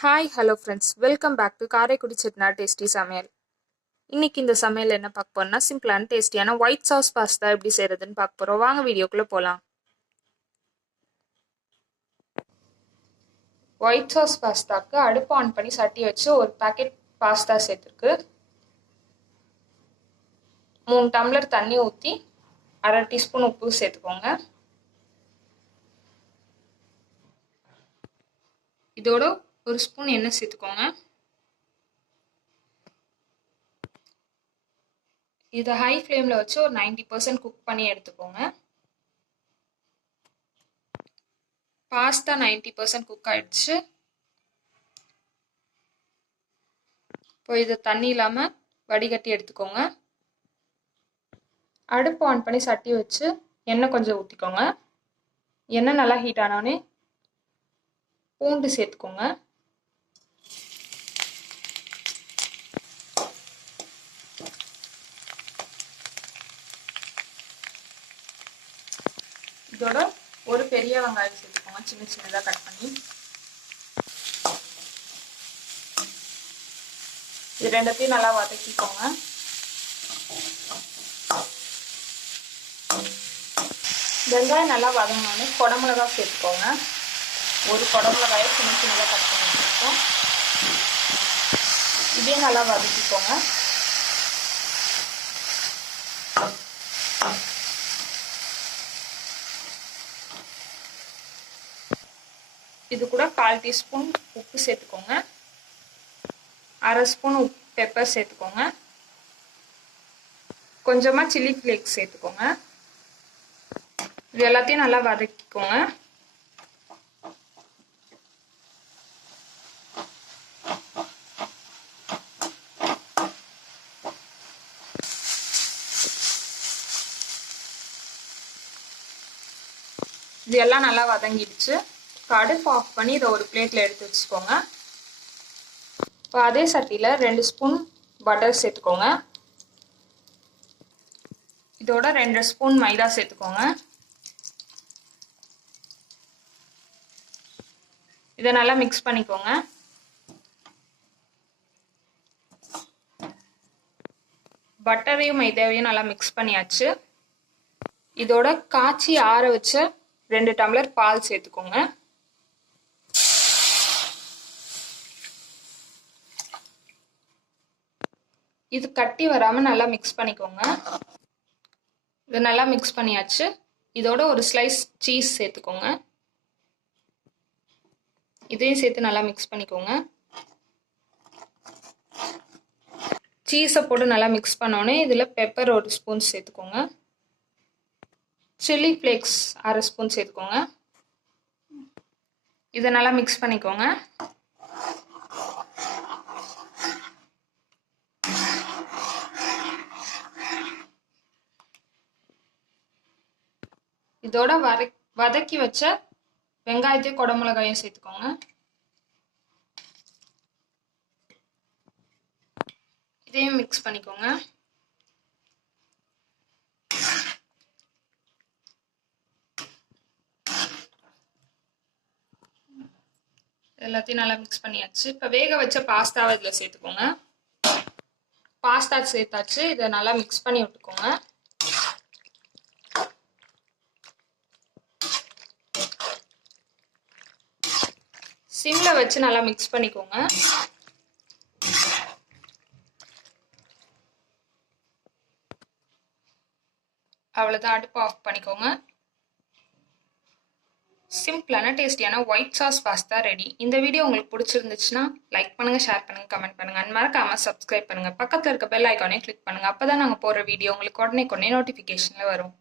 Hi hello friends, welcome back to Karaikudi Chettinad tasty சமையல். இன்னைக்கு இந்த சமையல் என்ன பார்க்க போறோம்னா, சிம்பிளான டேஸ்டியான ஒயிட் சாஸ் பாஸ்தா எப்படி செய்யறதுன்னு பார்க்க போறோம். வாங்க வீடியோக்குள்ள போகலாம். ஒயிட் சாஸ் பாஸ்தாக்கு அடுப்பு ஆன் பண்ணி சட்டி வச்சு ஒரு பாக்கெட் பாஸ்தா சேர்த்துருக்கு. 3 டம்ளர் தண்ணி ஊற்றி 1/2 டீஸ்பூன் உப்பு சேர்த்துக்கோங்க. இதோட 1 ஸ்பூன் எண்ணெய் சேர்த்துக்கோங்க. இதை ஹை ஃப்ளேமில் வச்சு ஒரு 90% குக் பண்ணி எடுத்துக்கோங்க. பாஸ்தா 90% குக் ஆயிடுச்சு. இப்போ இதை தண்ணி இல்லாமல் வடிகட்டி எடுத்துக்கோங்க. அடுப்பு ஆன் பண்ணி சட்டி வச்சு எண்ணெய் கொஞ்சம் ஊற்றிக்கோங்க. எண்ணெய் நல்லா ஹீட் ஆனோடனே பூண்டு சேர்த்துக்கோங்க. இதோட ஒரு பெரிய வெங்காயம் சேர்த்துக்கோங்க, சின்ன சின்னதாக கட் பண்ணி. இது ரெண்டத்தையும் நல்லா வதக்கிக்கோங்க. வெங்காயம் நல்லா வதங்கினோடனே குடமிளகாய் சேர்த்துக்கோங்க. ஒரு குடமிளகாயை சின்ன சின்னதாக கட் பண்ணி வச்சுருக்கோம். இதே நல்லா வதக்கிக்கோங்க. இது கூட 1/4 டீஸ்பூன் உப்பு சேர்த்துக்கோங்க. 1/2 ஸ்பூன் பெப்பர் சேர்த்துக்கோங்க. கொஞ்சமாக சில்லி ஃப்ளேக்ஸ் சேர்த்துக்கோங்க. இது எல்லாத்தையும் நல்லா வதக்கிக்கோங்க. இது எல்லாம் நல்லா வதங்கிடுச்சு. இப்போ அடுப்பு ஆஃப் பண்ணி இதை ஒரு பிளேட்டில் எடுத்து வச்சுக்கோங்க. இப்போ அதே சட்டியில் 2 ஸ்பூன் பட்டர் சேர்த்துக்கோங்க. இதோட 2 ஸ்பூன் மைதா சேர்த்துக்கோங்க. இதை நல்லா மிக்ஸ் பண்ணிக்கோங்க. பட்டரையும் மைதாவையும் நல்லா மிக்ஸ் பண்ணியாச்சு. இதோட காய்ச்சி ஆற வச்ச 2 டம்ளர் பால் சேர்த்துக்கோங்க. இது கட்டி வராமல் நல்லா மிக்ஸ் பண்ணிக்கோங்க. இது நல்லா மிக்ஸ் பண்ணியாச்சு. இதோட ஒரு ஸ்லைஸ் சீஸ் சேர்த்துக்கோங்க. இதையும் சேர்த்து நல்லா மிக்ஸ் பண்ணிக்கோங்க. சீஸை போட்டு நல்லா மிக்ஸ் பண்ணோடனே இதில் பெப்பர் 1 ஸ்பூன் சேர்த்துக்கோங்க. சில்லி ஃப்ளேக்ஸ் 1/2 ஸ்பூன் சேர்த்துக்கோங்க. இதை நல்லா மிக்ஸ் பண்ணிக்கோங்க. இதோட வதக்கி வச்ச வெங்காயத்தையும் குடமிளகாயும் சேர்த்துக்கோங்க. இதையும் மிக்ஸ் பண்ணிக்கோங்க. எல்லாத்தையும் நல்லா மிக்ஸ் பண்ணியாச்சு. இப்போ வேக வச்ச பாஸ்தாவை இதில் சேர்த்துக்கோங்க. பாஸ்தா சேர்த்தாச்சு. இதை நல்லா மிக்ஸ் பண்ணி விட்டுக்கோங்க. சிம்மில் வச்சு நல்லா மிக்ஸ் பண்ணிக்கோங்க. அவ்வளோதான், அடுப்பு ஆஃப் பண்ணிக்கோங்க. சிம்பிளான டேஸ்டியான ஒயிட் சாஸ் பாஸ்தா ரெடி. இந்த வீடியோ உங்களுக்கு பிடிச்சிருந்துச்சுன்னா லைக் பண்ணுங்க, ஷேர் பண்ணுங்க, கமெண்ட் பண்ணுங்க. அண்ட் மறக்காம சப்ஸ்கிரைப் பண்ணுங்க. பக்கத்தில் இருக்க பெல் ஐக்கானே கிளிக் பண்ணுங்க. அப்பதான் நாங்கள் போடுற வீடியோ உங்களுக்கு உடனே நோட்டிஃபிகேஷன்ல வரும்.